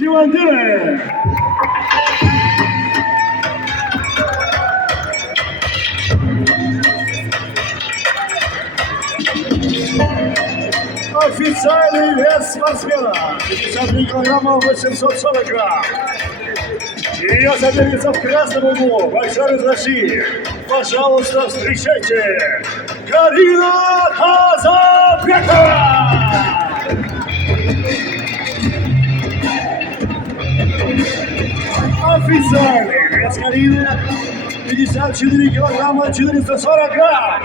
Chiwandire. Официальный вес спортсмена 53 килограмма 840 грамм. Ее соперница в красном углу, большой из России. Пожалуйста, встречайте, Карина Казапекова! Официальный вес Карины 54 килограмма 440 грамм.